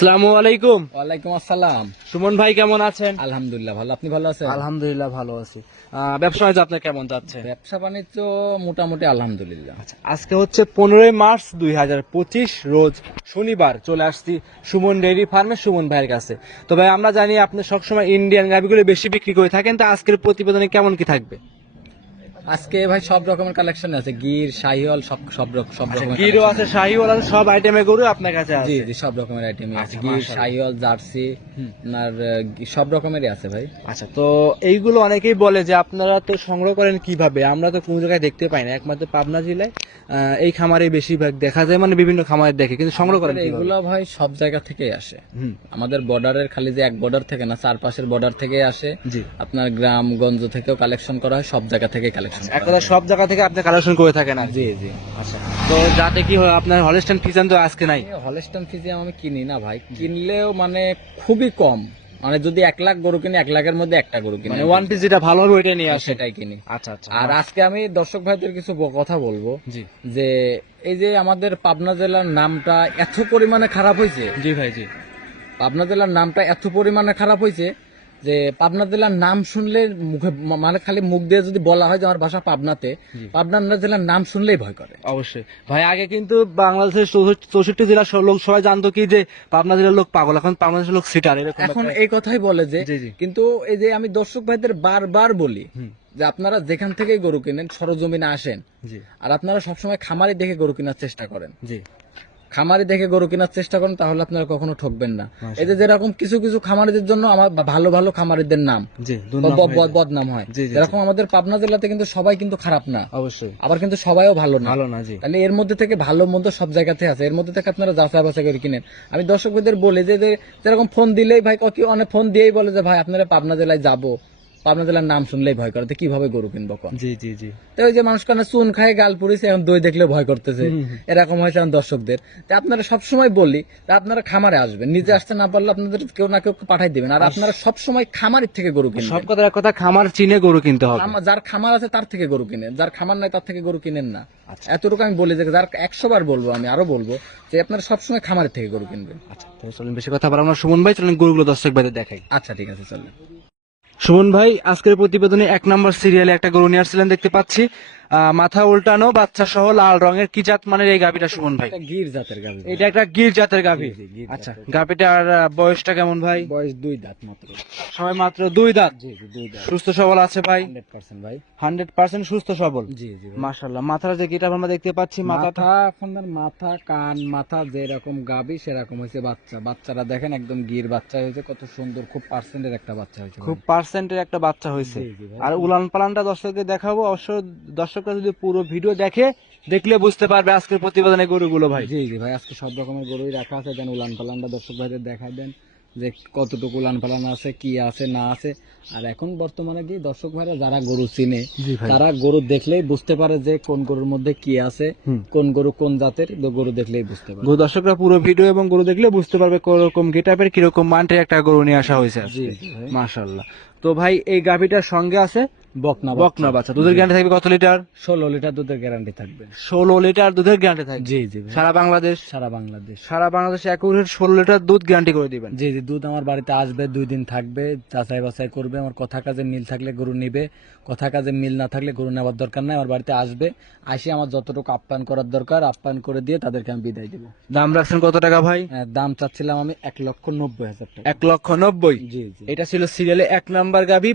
আসসালামু আলাইকুম। ওয়ালাইকুম আসসালাম। সুমন ভাই কেমন আছেন? আলহামদুলিল্লাহ ভালো। আপনি ভালো আছেন? আলহামদুলিল্লাহ ভালো আছি। ব্যবসা বাণিজ্য আপনার কেমন যাচ্ছে? ব্যবসা বাণিজ্য মোটামুটি আলহামদুলিল্লাহ। আজকে হচ্ছে পনেরোই মার্চ দুই হাজার পঁচিশ রোজ শনিবার চলে আসছি সুমন ডেয়ারি ফার্মে সুমন ভাইয়ের কাছে। তো ভাই আমরা জানি আপনি সবসময় ইন্ডিয়ান গাভিগুলো বেশি বিক্রি করে থাকেন তো আজকের প্রতিবেদনে কেমন কি থাকবে? আজকে ভাই সব রকমের কালেকশন আছে। গির শাহিওয়াল সব সব রকম সব রকমের গিরো আছে শাহিওয়াল আছে সব আইটেমের গরু আপনার কাছে আছে? জি জি সব রকমের আইটেমই আছে। আচ্ছা, গির। শাহিওয়াল জার্সি আপনার সব রকমেরই আছে ভাই। আচ্ছা তো এইগুলো অনেকেই বলে যে আপনারা তো সংগ্রহ করেন কীভাবে? আমরা তো কোনো জায়গায় দেখতে পাই না। একমাত্র পাবনা জেলায় এই খামারে বেশিরভাগ দেখা যায় মানে বিভিন্ন খামারে দেখে কিন্তু সংগ্রহ করেন? এগুলো ভাই সব জায়গা থেকেই আসে। আমাদের বর্ডারের খালি যে এক বর্ডার থেকে না চারপাশের বর্ডার থেকে আসে। জি। আপনার গ্রাম গঞ্জ থেকেও কালেকশন করা হয় সব জায়গা থেকে কালেকশন এক কথা সব জায়গা থেকে আপনি কালেকশন করে থাকেন আর জি জি আচ্ছা। তো যাতে কি হয় আপনার হলস্টাইন ফিজান তো আজকে নাই। হলস্টন ফিজিয়াম আমি কিনি না ভাই। কিনলেও মানে খুবই কম। মানে যদি এক লাখ গরু কিনি এক লাখের মধ্যে একটা গরু কিনি। ওয়ান পিস যেটা ভালো হবে ওইটা নিয়ে আসে সেটাই কিনি। আচ্ছা আচ্ছা। আর আজকে আমি দর্শক ভাইদের কিছু কথা বলব। জি। যে এই যে আমাদের পাবনা জেলার নামটা এত পরিমাণে খারাপ হয়েছে। জি ভাই জি। পাবনা জেলার নামটা এত পরিমাণে খারাপ হয়েছে যে পাবনা জেলার নাম শুনলে মুখে মানে খালি মুখ দিয়ে যদি বলা হয় যে আমার ভাষা পাবনাতে পাবনা জেলার নাম শুনলেই ভয় করে। অবশ্যই। ভাই আগে কিন্তু বাংলাদেশের চৌষট্টি- জেলার লোক সবাই জানতো কি যে পাবনা জেলার লোক পাগল এখন পাবনা জেলার লোক সিটার এখন এই কথাই বলে যে। কিন্তু এই যে আমি দর্শক ভাইদের বারবার বলি যে আপনারা যেখান থেকেই গরু কিনেন সরজমিনে আসেন আর আপনারা সবসময় খামারে দেখে গরু কেনার চেষ্টা করেন। জি। খামারি দেখে গরু কেনার চেষ্টা করেন তাহলে আপনারা কখনো ঠকবেন না। এই যে যেরকম কিছু কিছু খামারিদের জন্য আমার ভালো ভালো খামারিদের নাম। বদনাম হয়। জি, আমাদের পাবনা জেলাতে কিন্তু সবাই কিন্তু খারাপ না। অবশ্যই। আবার কিন্তু সবাইও ভালো না। ভালো না তাহলে এর মধ্যে থেকে ভালো মন্দ সব জায়গাতে আছে। এর মধ্যে থেকে আপনারা যাচাই বাছাই করে কিনেন। আমি দর্শকদের বলি যে যে যেরকম ফোন দিলেই ভাই কি অনেক ফোন দিয়েই বলে যে ভাই আপনারা পাবনা জেলায় যাব। পাবনা জেলার নাম শুনলেই ভয় করে। তো কীভাবে গরু কিনবো জি জি জি। তো ওই যে মানুষ কানে চুন খায় গাল পুড়িছে এখন দই দেখলে ভয় করতেছে। এরকম হয়েছে এখন দর্শকদের। তা আপনারা সবসময় বলি আপনারা খামারে আসবেন। নিজে আসতে না পারলে আপনাদের কেউ না কেউ পাঠাই দিবেন। আর আপনারা সবসময় খামারের থেকে গরু কিনবেন। সব কথা কথা খামার চিনে গরু কিনতে হবে। যার খামার আছে তার থেকে গরু কিনেন। যার খামার নাই তার থেকে গরু কিনেন না। আচ্ছা। এতটুকু আমি বলি যে যার একশো বার বলব আমি আরও বলব যে আপনারা সবসময় খামারের থেকে গরু কিনবেন। আচ্ছা চলুন বেশি কথা বলা আমরা সুমন ভাই চলুন গরুগুলো দর্শক ভাইদের দেখাই। আচ্ছা ঠিক আছে চলেন। সুমন ভাই আজকের প্রতিবেদনে এক নম্বর সিরিয়ালে একটা গরু নিয়ে আসছিলেন দেখতে পাচ্ছি। আহ, মাথা উল্টানো বাচ্চা সহ লাল রঙের কি জাত মানের এই গাভীটা সুমন ভাই? এটা গির জাতের গাভি এটা একটা গির জাতের গাভী? আচ্ছা গাভিটার বয়সটা কেমন ভাই? বয়স দুই দাঁত মাত্র। সবাই মাত্র দুই দাঁত? জি জি দুই দাঁত। সুস্থ সবল আছে ভাই? ভাই। হান্ড্রেড পার্সেন্ট সুস্থ সবল। জি জি। মাশাল্লাহ মাথার যে গিটার আমরা দেখতে পাচ্ছি মাথাটা মাথা আপনার মাথা কান মাথা যেরকম গাবি সেরকম হয়েছে বাচ্চা। বাচ্চারা দেখেন একদম গির বাচ্চা হয়েছে কত সুন্দর খুব পার্সেন্টের একটা বাচ্চা হয়েছে খুব পার্সেন্টের একটা বাচ্চা হয়েছে। আর উলান পালানটা দর্শককে দেখাবো। অবশ্য দর্শকরা যদি পুরো ভিডিও দেখে দেখলে বুঝতে পারবে আজকের প্রতিবেদনে গরুগুলো ভাই। জি জি ভাই আজকে সব রকমের গরুই রাখা আছে। দেন উলান পালানটা দর্শক ভাইদের দেখাই দেন। যে কতটুকু লান ফালান আছে কি আছে না আছে। আর এখন বর্তমানে কি দর্শক ভাইরা যারা গরু চিনে তারা গরু দেখলেই বুঝতে পারে যে কোন গরুর মধ্যে কি আছে কোন গরু কোন জাতের গরু দেখলেই বুঝতে পারে দর্শকরা পুরো ভিডিও এবং গরু দেখলে বুঝতে পারবে কোরকম গেটাপের কীরকম মানটে একটা গরু নিয়ে আসা হয়েছে মাসাল্লাহ। মাশাল্লাহ তো ভাই এই গাভিটার সঙ্গে আছে বকনা বকনা বাচ্চা। দুধের গ্যারান্টি থাকবে কত লিটার? ষোলো লিটার দুধের গ্যারান্টি থাকবে। ষোলো লিটার দুধের গ্যারান্টি থাকবে? জি জি সারা বাংলাদেশ? সারা বাংলাদেশ। সারা বাংলাদেশে একুরের ষোলো লিটার দুধ গ্যারান্টি করে দিবেন। জি জি দুধ আমার বাড়িতে আসবে দুই দিন থাকবে যাচাই বাছাই করবে। আমার কথা কাজে মিল থাকলে গরু নিবে কথা কাজে মিল না থাকলে গরু নেওয়ার দরকার নাই আমার বাড়িতে আসবে। আসি আমার যতটুকু আপ্যায়ন করার দরকার আপ্যায়ন করে দিয়ে তাদেরকে আমি বিদায় দেবো। দাম রাখছেন কত টাকা ভাই? দাম চাচ্ছিলাম আমি এক লক্ষ নব্বই হাজার টাকা। এক লক্ষ নব্বই? জি জি। এটা ছিল সিরিয়ালে এক নাম্বার গাভি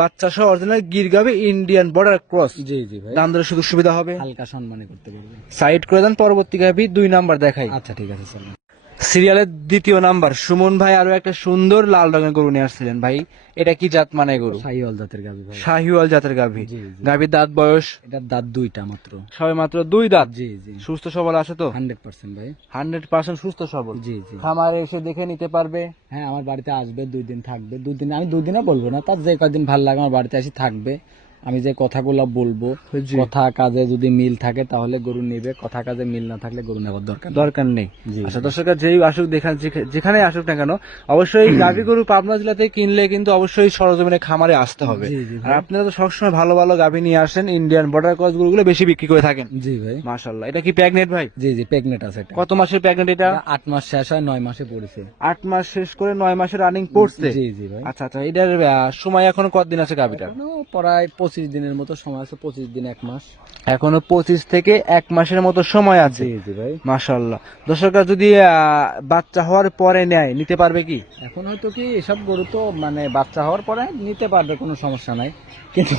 বাচ্চা সহ অরিজিনাল গির গাভি ইন্ডিয়ান বর্ডার ক্রস জি জি ভাই। দাম দরে সুযোগ সুবিধা হবে। হালকা সম্মানে করতে পারবে। সাইড করে দেন পরবর্তী গাবি দুই নাম্বার দেখাই। আচ্ছা ঠিক আছে চলো সিরিয়ালের দ্বিতীয় নাম্বার সুমন ভাই আরও একটা সুন্দর লাল রঙের গরু নিয়ে আসছিলেন। ভাই এটা কি জাত মানে গরু? সাইওয়াল জাতের গাভী ভাই। শাহিওয়াল জাতের গাভী। জি দাঁত বয়স? এটার দাঁত দুইটা মাত্র। সবে মাত্র দুই দাঁত? জি জি। সুস্থ সবল আছে তো? হান্ড্রেড পার্সেন্ট ভাই। হান্ড্রেড পার্সেন্ট সুস্থ সবল? জি জি। খামারে এসে দেখে নিতে পারবে? হ্যাঁ আমার বাড়িতে আসবে দুই দিন থাকবে। দুই দিন আমি দুই বলব না তার যে কদিন ভালো লাগে আমার বাড়িতে এসে থাকবে। আমি যে কথাগুলো বলব কথা কাজে যদি মিল থাকে তাহলে গরু নেবে। কথা কাজে মিল না থাকলে গরু নেওয়ার দরকার দরকার নেই। আচ্ছা দর্শকরা যেই আসুক দেখান যেখানে আসুক না কেন অবশ্যই গাভী গরু পাবনা জেলাতে কিনলে কিন্তু অবশ্যই সরজমিনে খামারে আসতে হবে। আর আপনারা তো সবসময় ভালো ভালো গাভী নিয়ে আসেন ইন্ডিয়ান বর্ডার ক্রস গরুগুলো বেশি বিক্রি করে থাকেন। জি ভাই। মাশাল্লাহ এটা কি প্রেগনেন্ট ভাই? জি জি প্রেগনেন্ট আছে কত মাসের প্রেগনেন্ট এটা? আট মাস শেষ হয় নয় মাসে পড়েছে। আট মাস শেষ করে নয় মাসের রানিং পড়ছে? জি জি ভাই। আচ্ছা আচ্ছা এটার সময় এখন কতদিন আছে গাভীটা প্রায় পঁচিশ দিনের মতো সময় আছে পঁচিশ দিন এক মাস। এখনও পঁচিশ থেকে এক মাসের মতো সময় আছে। ভাই। মাশাল্লাহ দর্শকরা যদি বাচ্চা হওয়ার পরে নেয় নিতে পারবে কি? এখন হয়তো কি এসব গরু তো মানে বাচ্চা হওয়ার পরে নিতে পারবে কোনো সমস্যা নাই। কিন্তু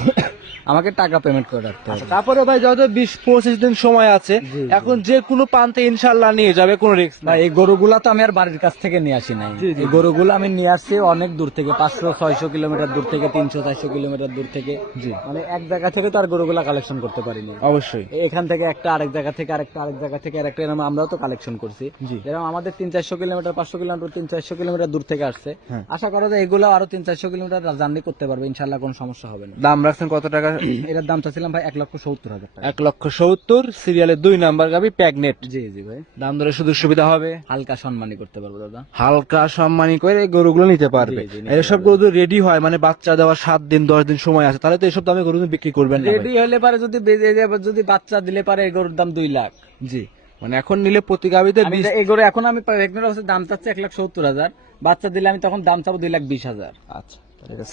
আমাকে টাকা পেমেন্ট করে রাখতে হবে। তারপরে ভাই যত বিশ পঁচিশ দিন সময় আছে। এখন যে কোনো প্রান্তে ইনশাল্লাহ নিয়ে যাবে কোনো রিস্ক না এই গরুগুলা তো আমি আর বাড়ির কাছ থেকে নিয়ে আসি নাই। এই গরুগুলো আমি নিয়ে আসছি অনেক দূর থেকে পাঁচশো ছয়শো কিলোমিটার দূর থেকে তিনশো চারশো কিলোমিটার দূর থেকে। জি। মানে এক জায়গা থেকে তো আর গরুগুলা কালেকশন করতে পারিনি। অবশ্যই। এখান থেকে একটা আরেক জায়গা থেকে আরেকটা আরেক জায়গা থেকে আরেকটা এরকম আমরাও তো কালেকশন করছি। জি। যেরকম আমাদের তিন চারশো কিলোমিটার পাঁচশো কিলোমিটার তিন চারশো কিলোমিটার দূর থেকে আসছে। হ্যাঁ। আশা করা যায় এগুলো আরও তিন চারশো কিলোমিটার জার্নি করতে পারবে ইনশাল্লাহ কোনো সমস্যা হবে না। দাম রাখছেন কত টাকা? এটার দাম চাচ্ছিলাম ভাই এক লক্ষ সত্তর হাজার টাকা। এক লক্ষ সত্তর সিরিয়ালের দুই নাম্বার গাবি প্যাগনেট। জি জি ভাই। দাম ধরে সুযোগ সুবিধা হবে। হালকা সম্মানই করতে পারব দাদা। হালকা সম্মানী করে গরুগুলো নিতে পারবে। এসব গরু রেডি হয় মানে বাচ্চা দেওয়ার সাত দিন দশ দিন সময় আছে তাহলে তো এসব দামে গরু বিক্রি করবেন না রেডি হলে পারে যদি বেজে যাবে যদি বাচ্চা দিলে পারে গরুর দাম দুই লাখ। জি। মানে এখন নিলে প্রতি গাবিতে এই গরু এখন আমি প্রেগনেন্ট অবস্থায় দাম চাচ্ছি এক লাখ সত্তর হাজার। বাচ্চা দিলে আমি তখন দাম চাবো দুই লাখ বিশ হাজার। আচ্ছা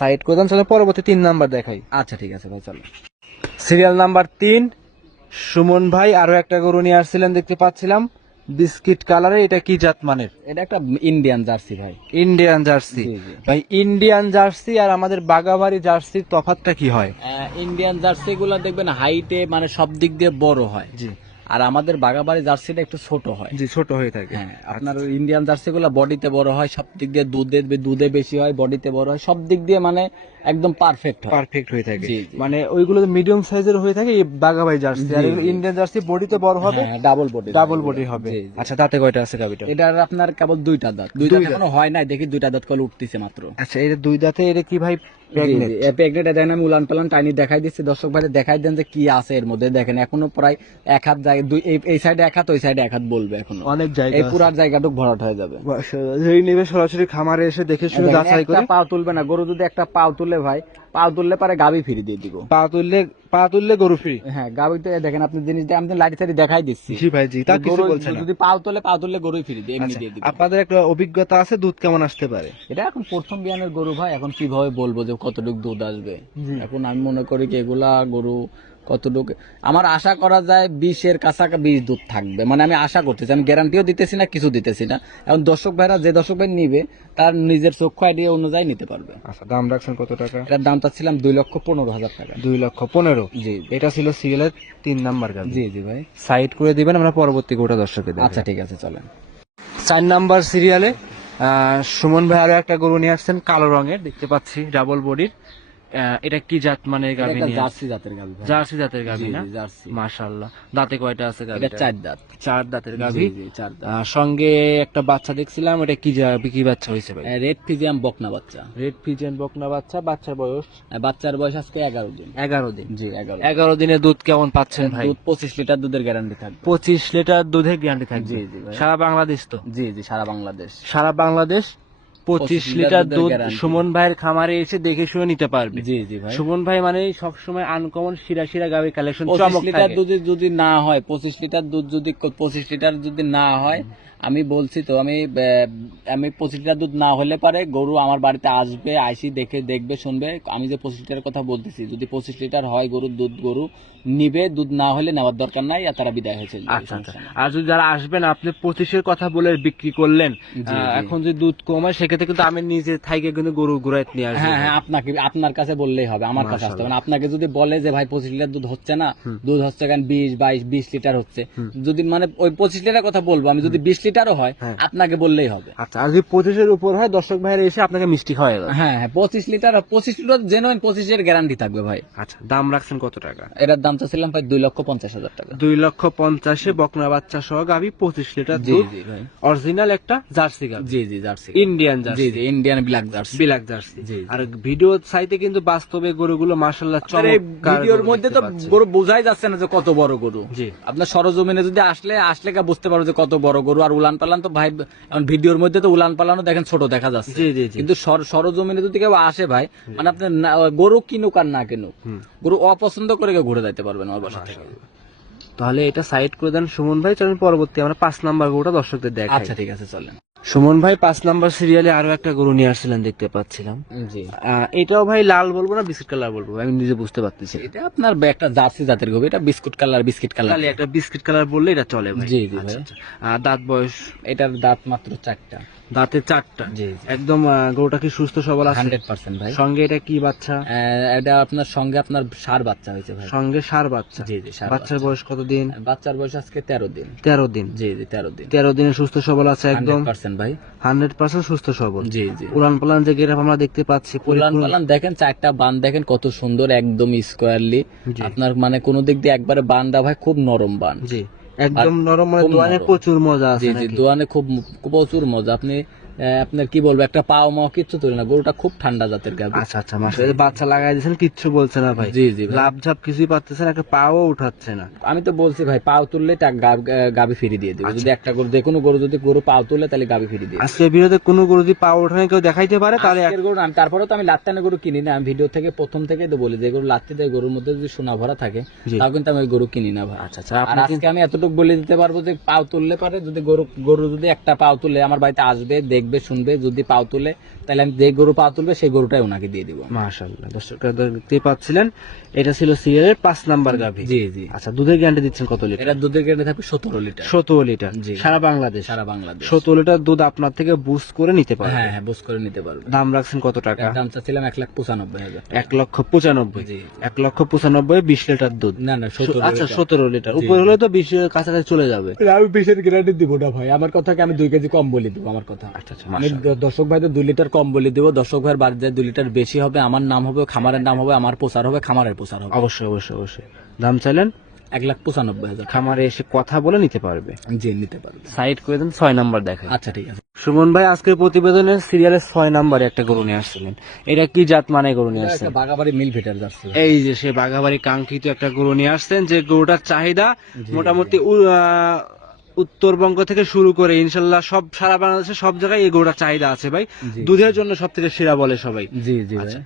সাইড করে দেন চলো পরবর্তী তিন নাম্বার দেখাই। আচ্ছা ঠিক আছে ভাই চলো। সিরিয়াল নাম্বার তিন সুমন ভাই আরও একটা গরু নিয়ে আসছিলেন দেখতে পাচ্ছিলাম। বিস্কিট কালারে এটা কি জাত মানের? এটা একটা ইন্ডিয়ান জার্সি ভাই। Indian jersey. ভাই ইন্ডিয়ান জার্সি আর আমাদের বাগাবাড়ি জার্সির তফাৎটা কি হয়? ইন্ডিয়ান জার্সি গুলা দেখবেন হাইটে মানে সব দিক দিয়ে বড় হয়। জি। আর আমাদের বাগাবাড়ি জার্সিটা একটু ছোট হয়। জি ছোট হয়ে থাকে। হ্যাঁ আপনার ইন্ডিয়ান জার্সি গুলা বডিতে বড় হয় সব দিক দিয়ে দুধে দুধে বেশি হয় বডিতে বড় হয় সব দিক দিয়ে মানে একদম পারফেক্ট পারফেক্ট হয়ে থাকে। মানে ওইগুলো মিডিয়াম সাইজের হয়ে থাকে এই বাগাবাড়ি জার্সি আর। ইন্ডিয়ান জার্সি বডিতে বড় হবে ডাবল বডি ডাবল বডি হবে। আচ্ছা তাতে কয়টা আছে গাবিটা? এটার আপনার কেবল দুইটা দাঁত। দুইটা দুই দাঁত। এখনও হয় নাই দেখি দুইটা দাঁত কল উঠতেছে মাত্র। আচ্ছা এটা দুই দাঁতে এটা কি ভাই প্রেগনেন্ট দেখেন আমি উলান পালান টাইনি দেখাই দিচ্ছি। দর্শক ভাই দেখাই দেন যে কি আছে এর মধ্যে। দেখেন এখনও প্রায় এক হাত জায়গা দুই এই- এই সাইডে এক হাত ওই সাইডে এক হাত বলবে এখনও। অনেক জায়গা এই আছে। পুরার জায়গাটুক ভরাট হয়ে যাবে। যেই নেবে সরাসরি খামারে এসে দেখে শুনে দেখেন, যাচাই করে। পাও তুলবে না। গরু যদি একটা পাও তুলে ভাই পা তুললে পারে গাবি ফিরে দিয়ে দিব। পা তুললে পা তুললে গরু ফ্রি। হ্যাঁ গাবি তো দেখেন আপনি জিনিস দিয়ে আমি লাইট সাইড দেখাই দিচ্ছি। জি ভাই জি তা কিছু বলছেন যদি পা তুললে পা তুললে গরুই ফিরে দিয়ে এমনি আচ্ছা, দিয়ে দিব। আপনাদের একটা অভিজ্ঞতা আছে দুধ কেমন আসতে পারে? এটা এখন প্রথম বিয়ানের গরু ভাই এখন কীভাবে বলব যে কতটুকু দুধ আসবে? এখন আমি মনে করি কি এগুলা গরু কতটুকু। আমার আশা করা যায় বিশের কাছাকাছি বিশ দুধ থাকবে। মানে আমি আশা করতেছি আমি গ্যারান্টিও দিতেছি না কিছু দিতেছি না। এখন দর্শক ভাইরা যে দর্শক ভাই নিবে তার নিজের চক্ষু আইডিয়া অনুযায়ী নিতে পারবে। আচ্ছা দাম রাখছেন কত টাকা? এটার দাম চাচ্ছিলাম দুই লক্ষ পনেরো হাজার টাকা। দুই লক্ষ পনেরো? জি। এটা ছিল সিরিয়ালের তিন নাম্বার গাড়ি। জি জি ভাই। সাইড করে দিবেন আমরা পরবর্তী গোটা দর্শকে আচ্ছা ঠিক আছে চলেন। চার নাম্বার সিরিয়ালে সুমন ভাই আরও একটা গরু নিয়ে আসছেন কালো রঙের দেখতে পাচ্ছি ডাবল বডির। এটা কি জাত মানে এটা গাভী নিয়ে? জার্সি জাতের গাভি। জার্সি জাতের গাভী না? জার্সি। মাশাআল্লাহ। দাঁতে কয়টা আছে গাভী এটা চার দাঁত। চার দাঁতের গাভী? চার সঙ্গে একটা বাচ্চা দেখছিলাম এটা কি কি বাচ্চা হয়েছে ভাই? রেড ফিজিয়াম বকনা বাচ্চা। রেড ফিজেন বকনা বাচ্চা বাচ্চার বয়স? বাচ্চার বয়স আজকে এগারো দিন। এগারো দিন। জি এগারো এগারো দিনে দুধ কেমন পাচ্ছেন ভাই? দুধ পঁচিশ লিটার দুধের গ্যারান্টি থাকবে। পঁচিশ লিটার দুধের গ্যারান্টি থাকবে? জি, জি সারা বাংলাদেশ তো? জি জি সারা বাংলাদেশ। সারা বাংলাদেশ? পঁচিশ লিটার দুধ সুমন ভাইয়ের খামারে এসে দেখে শুনে নিতে পারবে। জি জি ভাই। সুমন ভাই মানে সবসময় আনকমন শিরা শিরা গাবে কালেকশন পঁচিশ লিটার দুধ যদি না হয় পঁচিশ লিটার দুধ যদি পঁচিশ লিটার যদি না হয় আমি বলছি তো আমি আমি পঁচিশ লিটার দুধ না হলে পারে গরু আমার বাড়িতে আসবে আইসি দেখে দেখবে শুনবে। আমি যে পঁচিশ লিটারের কথা বলতেছি যদি পঁচিশ লিটার হয় গরুর দুধ গরু নিবে দুধ না হলে নেওয়ার দরকার নাই আর তারা বিদায় হয়েছে। আচ্ছা আচ্ছা। আর যদি যারা আসবেন আপনি পঁচিশের কথা বলে বিক্রি করলেন। এখন যদি দুধ কমায় সেক্ষেত্রে কিন্তু আমি নিজে থাইকে কিন্তু গরু ঘুরাই নিয়ে আসব। হ্যাঁ হ্যাঁ আপনাকে আপনার কাছে বললেই হবে আমার কাছে আসতে হবে আপনাকে যদি বলে যে ভাই পঁচিশ লিটার দুধ হচ্ছে না দুধ হচ্ছে কেন বিশ বাইশ বিশ লিটার হচ্ছে। যদি মানে ওই পঁচিশ লিটার কথা বলব আমি যদি বিশ লিটারও হয় হ্যাঁ। আপনাকে বললেই হবে। আচ্ছা আর যদি পঁচিশের উপর হয় দর্শক ভাইয়ের এসে আপনাকে মিষ্টি খাওয়াই দেবে। হ্যাঁ হ্যাঁ পঁচিশ লিটার পঁচিশ লিটার জেনুইন পঁচিশের গ্যারান্টি থাকবে ভাই। আচ্ছা দাম রাখছেন কত টাকা? এটার দাম চাচ্ছিলাম ভাই দুই লক্ষ পঞ্চাশ হাজার টাকা। দুই লক্ষ পঞ্চাশে বকনা বাচ্চা সহ গাভী পঁচিশ লিটার জি জি ভাই। অরিজিনাল একটা জার্সি গাভী। জি জি জার্সি ইন্ডিয়ান জার্সি জি জি Indian black jersey. Black jersey. জি। আর ভিডিও সাইতে কিন্তু বাস্তবে গরুগুলো মাশাআল্লাহ চমৎকার ভিডিওর মধ্যে তো গরু বোঝাই যাচ্ছে না যে কত বড় গরু। জি। আপনার সরজমিনে যদি আসলে আসলে কা বুঝতে পারো যে কত বড় গরু আর উলান পালান তো ভাই এখন ভিডিওর মধ্যে তো উলান পালানো দেখেন ছোট দেখা যাচ্ছে। কিন্তু সরজমিনে যদি কেউ আসে ভাই মানে আপনি গরু কিনুক আর না কিনুক গরু অপছন্দ করে কেউ ঘুরে যাইতে পারবেন আমার বাসা থেকে। তাহলে এটা সাইড করে দেন সুমন ভাই চলেন পরবর্তী আমরা পাঁচ নাম্বার গরুটা দর্শকদের দেখ আচ্ছা ঠিক আছে চলেন। সুমন ভাই পাঁচ নাম্বার সিরিয়ালে আরও একটা গরু নিয়ে আসছিলেন দেখতে পাচ্ছিলাম। জি। এটাও ভাই লাল বলব না বিস্কিট কালার বলব? আমি নিজে বুঝতে পারতেছি এটা আপনার একটা জার্সি জাতের গরু এটা বিস্কুট কালার বিস্কিট কালার। একটা বিস্কিট কালার বললে এটা চলে ভাই। জি জি আচ্ছা, ভাই আচ্ছা। দাঁত বয়স এটার দাঁত মাত্র চারটা। দাঁতে চারটা। জি একদম গরুটা কি সুস্থ সবল আছে? হান্ড্রেড পার্সেন্ট ভাই। সঙ্গে এটা কি বাচ্চা? এটা আপনার সঙ্গে আপনার সার বাচ্চা হয়েছে ভাই। সঙ্গে সার বাচ্চা। জি জি বাচ্চার বয়স কতদিন? বাচ্চা। বাচ্চার বয়স আজকে তেরো দিন। তেরো দিন। জি জি তেরো দিন। তেরো দিনে সুস্থ সবল আছে একদম? পার্সেন্ট ভাই। হান্ড্রেড পার্সেন্ট সুস্থ সবল। জি জি। উড়ান পালান যে গেরাপ আমরা দেখতে পাচ্ছি পরিপূর্ণ- পালান দেখেন চারটা বান দেখেন কত সুন্দর একদম স্কোয়ারলি আপনার মানে কোন দিক দিয়ে একবারে বানটা ভাই খুব নরম বান। জি। একদম নরম মানে দোয়ানে প্রচুর মজা আছে জি জি দোয়ানে খুব প্রচুর মজা। আপনি আপনার কি বলব একটা পাও মাও কিচ্ছু তোলে না গরুটা খুব ঠান্ডা জাতের গাভি। আচ্ছা আচ্ছা মাসে বাচ্চা লাগাই দিয়েছেন কিচ্ছু বলছে না ভাই। জি জি লাভ ঝাপ কিছুই পাচ্ছে না একটা পাও উঠাচ্ছে না। আমি তো বলছি ভাই পাও তুললে গা- গাভি ফিরে দিয়ে দেবে। আচ্ছা। যদি একটা গরু যে কোনো গরু যদি গরু পাও তুলে তাহলে গাভি ফিরে দিয়ে আজকে বিরোধে কোনো গরু যদি পাও ওঠানে কেউ দেখাইতে পারে তাহলে এক- গরু আমি তারপরেও তো আমি লাত্তানে গরু কিনি না আমি ভিডিও থেকে প্রথম থেকে তো বলি যে গরু লাত্তি দেয় গরুর মধ্যে যদি সোনা ভরা থাকে। তাও কিন্তু আমি গরু কিনি না ভাই। আচ্ছা আচ্ছা আর আজকে আমি এতটুকু বলে দিতে পারব যে পাও তুললে পারে যদি গরু গরু যদি একটা পাও তুলে আমার বাড়িতে আসবে দেখবে শুনবে যদি পাও তুলে তাহলে আমি যে গরু পাও তুলবে সেই গরুটাই ওনাকে দিয়ে দিব। মাশাআল্লাহ। দর্শকরা দেখতে পাচ্ছিলেন এটা ছিল সিরিয়ালের পাঁচ নাম্বার গাভী। জি জি। আচ্ছা দুধের গ্যারান্টি দিচ্ছেন কত লিটার? এটা দুধের কেটে থাকবে সতেরো লিটার। সতেরো লিটার। জি। সারা বাংলাদেশ। সারা বাংলাদেশ। সতেরো লিটার দুধ আপনার থেকে বুস্ট করে নিতে পারবে। হ্যাঁ হ্যাঁ বুঝ করে নিতে পারবে। দাম রাখছেন কত টাকা? দাম চাচ্ছিলাম এক লাখ পঁচানব্বই হাজার এক লক্ষ পঁচানব্বই। জি এক লক্ষ পঁচানব্বই বিশ লিটার দুধ। না না সতেরো আচ্ছা সতেরো লিটার। উপরে হলে তো বিশ কাছাকাছি চলে যাবে। আমি বিশের গ্যারান্টি দিব না ভাই। আমার কথাকে আমি দুই কেজি কম বলে দিব আমার কথা। আচ্ছা আমি দ- দর্শক ভাইদের দুই লিটার কম বলে দিব। দর্শক ভাইয়ের বাড়িতে দুই লিটার বেশি হবে আমার নাম হবে খামারের নাম হবে আমার প্রচার হবে খামারের প্রচার হবে। অবশ্যই অবশ্যই অবশ্যই। দাম চাইলেন? এক লাখ পঁচানব্বই হাজার। খামারে এসে কথা বলে নিতে পারবে। জি নিতে পারবে। সাইড করে দেন ছয় নাম্বার দেখায় আচ্ছা ঠিক আছে। সুমন ভাই আজকের প্রতিবেদনের সিরিয়ালের ছয় নাম্বারে একটা গরু নিয়ে আসছিলেন। এটা কি জাত মানে গরু নিয়ে আসছেন? একটা বাগাবাড়ি মিল ভিটার যাচ্ছে এই যে সে বাঘাবাড়ি কাঙ্ক্ষিত একটা গরু নিয়ে আসছেন যে গরুটার চাহিদা মোটামুটি আহ, উত্তরবঙ্গ থেকে শুরু করে ইনশাল্লাহ সব সারা বাংলাদেশে সব জায়গায় এই গরুটার চাহিদা আছে ভাই। দুধের জন্য সব থেকে সেরা বলে সবাই। জি জি আচ্ছা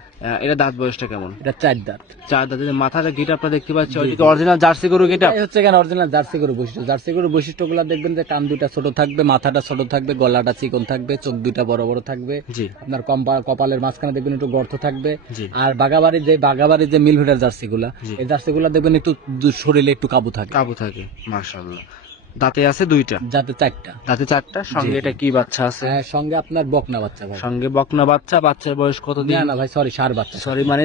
এটা দাঁত বয়সটা কেমন? এটা চার দাঁত। চার দাঁতের মাথাটা গেট আপনারা দেখতে পাচ্ছি অরিজিনাল জার্সি গরু গেটা হচ্ছে কেন অরিজিনাল জার্সি গরু বৈশিষ্ট্য? জার্সি গরু বৈশিষ্ট্যগুলো দেখবেন যে কান দুটা ছোট থাকবে মাথাটা ছোট থাকবে গলাটা চিকন থাকবে চোখ দুটা বড় বড় থাকবে। জি। আপনার কপালের মাঝখানে দেখবেন একটু গর্ত থাকবে। আর বাগাবাড়ির যে বাগাবাড়ির যে মিল ভিটার জার্সি গুলা এই জার্সি গুলা দেখবেন একটু শরীরে একটু কাবু থাকে। কাবু থাকে মাশাআল্লাহ। দাঁতে আছে দুইটা। দাঁতে চারটা। দাঁতে চারটা সঙ্গে এটা কি বাচ্চা আছে? হ্যাঁ, সঙ্গে আপনার বকনা বাচ্চা ভাই সঙ্গে বকনা বাচ্চা বাচ্চার বয়স কত দিন না ভাই সরি সার বাচ্চা। সরি মানে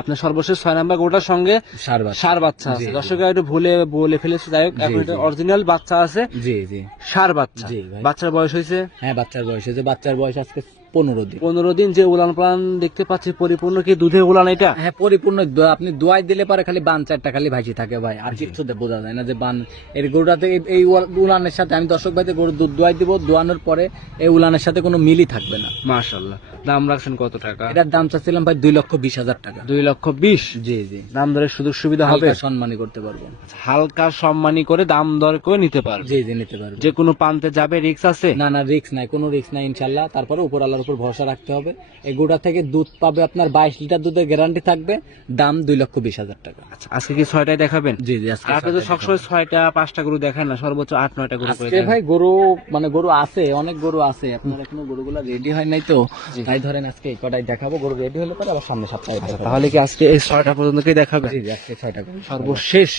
আপনার সর্বশেষ ছয় নাম্বার গোটার সঙ্গে সার বাচ্চা। সার বাচ্চা আছে। দর্শকের একটু ভুলে বলে ফেলেছে যাই হোক এখন এটা অরিজিনাল বাচ্চা আছে। জি জি। সার বাচ্চা। জি। বাচ্চার বয়স হয়েছে? হ্যাঁ বাচ্চার বয়স যে বাচ্চার বয়স আজকে পনেরো দিন। পনেরো দিন যে উলান পালান দেখতে পাচ্ছি পরিপূর্ণ কি দুধের উলান এটা? হ্যাঁ পরিপূর্ণ আপনি দোয়াই দিলে পরে খালি বান চারটা খালি ভাইসি থাকে ভাই। আর কিছু বোঝা যায় না যে বান। এর গরুটাতে এই- এই উলানের সাথে আমি দর্শক ভাইতে গরু দুধ দোয়াই দিব। দোয়ানোর পরে এই উলানের সাথে কোনো মিলই থাকবে না। মাশাল্লাহ দাম রাখছেন কত টাকা? এটার দাম চাচ্ছিলাম ভাই দুই লক্ষ বিশ হাজার টাকা। দুই লক্ষ বিশ? জি জি। দাম দরের সুযোগ সুবিধা হবে? হালকা সম্মানই করতে পারব। হালকা সম্মানী করে দাম দর করে নিতে পারবে? জি জি নিতে পারব। যে কোনো প্রান্তে যাবে রিক্স আছে? না না রিক্স নাই কোনো রিক্স নাই ইনশাল্লাহ তারপরে উপর আল্লাহর উপর ভরসা রাখতে হবে। এই গোটা থেকে দুধ পাবে আপনার বাইশ লিটার দুধের গ্যারান্টি থাকবে। দাম দুই লক্ষ বিশ হাজার টাকা। আচ্ছা আজকে কি ছয়টায় দেখাবেন? জি জি আজকে আপনি তো সবসময় ছয়টা পাঁচটা গরু দেখান না সর্বোচ্চ আট নয়টা গরু করে আজকে ভাই গরু মানে গরু আছে অনেক গরু আছে। আপনার এখনও গরুগুলো রেডি হয় নাই তো। তাই ধরেন আজকে এই কটাই দেখাবো গরু রেডি হলে পরে আবার সামনে সপ্তাহে তাহলে কি আজকে এই ছয়টা পর্যন্ত কি দেখাবে? জি জি আজকে ছয়টা সর্বশেষ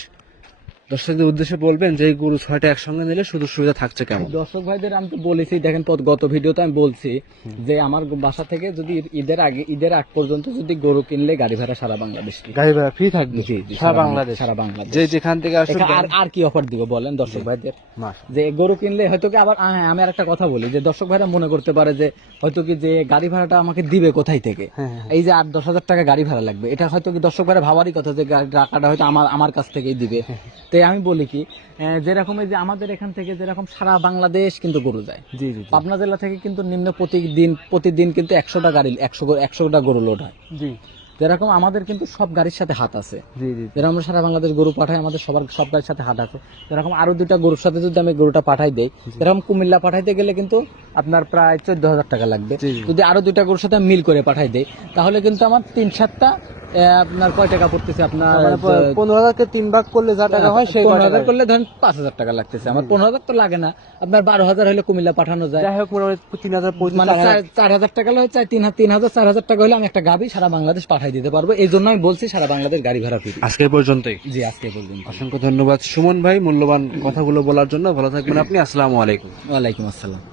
দর্শকদের উদ্দেশ্যে বলবেন যে এই গরু ছয়টা একসঙ্গে নিলে সুযোগ সুবিধা থাকছে কেমন? দর্শক ভাইদের আমি তো বলেছি দেখেন গত ভিডিওতে আমি বলছি যে আমার বাসা থেকে যদি ঈদের আগে ঈদের আগ পর্যন্ত যদি গরু কিনলে গাড়ি ভাড়া সারা বাংলাদেশ গাড়ি ভাড়া ফ্রি থাকবে। সারা বাংলাদেশ সারা বাংলাদেশ। যে যেখান থেকে আসবে আর আর কি অফার দিব বলেন দর্শক ভাইদের? যে গরু কিনলে হয়তো কি আবার হ্যাঁ আমি আর একটা কথা বলি যে দর্শক ভাইরা মনে করতে পারে যে হয়তো কি যে গাড়ি ভাড়াটা আমাকে দিবে কোথায় থেকে? হ্যাঁ, এই যে আট দশ হাজার টাকা গাড়ি ভাড়া লাগবে এটা হয়তো কি দর্শক ভাইরা ভাবারই কথা যে টাকাটা হয়তো আমার আমার কাছ থেকেই দিবে। তো আমি বলি কি যেরকম এই যে আমাদের এখান থেকে যেরকম সারা বাংলাদেশ কিন্তু গরু যায়। জি জি পাবনা জেলা থেকে কিন্তু নিম্ন প্রতিদিন প্রতিদিন কিন্তু একশোটা গাড়ি একশো একশোটা গরু লোড হয়। জি। যেরকম আমাদের কিন্তু সব গাড়ির সাথে হাত আছে। যেরকম আমরা সারা বাংলাদেশ গরু পাঠাই আমাদের সবার সব গাড়ির সাথে হাট আছে। যেরকম আরও দুটা গরুর সাথে যদি আমি গরুটা পাঠাই দেই যেরকম কুমিল্লা পাঠাইতে গেলে কিন্তু আপনার প্রায় চোদ্দ হাজার টাকা লাগবে। যদি আরও দুটা গরুর সাথে মিল করে পাঠাই দেই তাহলে কিন্তু আমার তিন সাতটা আপনার কয় টাকা পড়তেছে আপনার মানে পনেরো হাজারকে তিন ভাগ করলে যা টাকা হয় সেই পনেরো হাজার করলে ধরেন পাঁচ হাজার টাকা লাগতেছে। আমার পনেরো হাজার তো লাগে না। আপনার বারো হাজার হলে কুমিল্লা পাঠানো যায়। যাই হোক তিন হাজার মানে চার- হাজার টাকা হলে চার তিন তিন হাজার চার হাজার টাকা হলে আমি একটা গাবি সারা বাংলাদেশ পাঠাই দিতে পারব। এই জন্য আমি বলছি সারা বাংলাদেশ গাড়ি ভাড়া ফ্রি। আজকে এই পর্যন্তই। জি আজকে পর্যন্ত অসংখ্য ধন্যবাদ। সুমন ভাই মূল্যবান কথাগুলো বলার জন্য ভালো থাকবেন আপনি। আসসালামু আলাইকুম। ওয়ালাইকুম আসসালাম।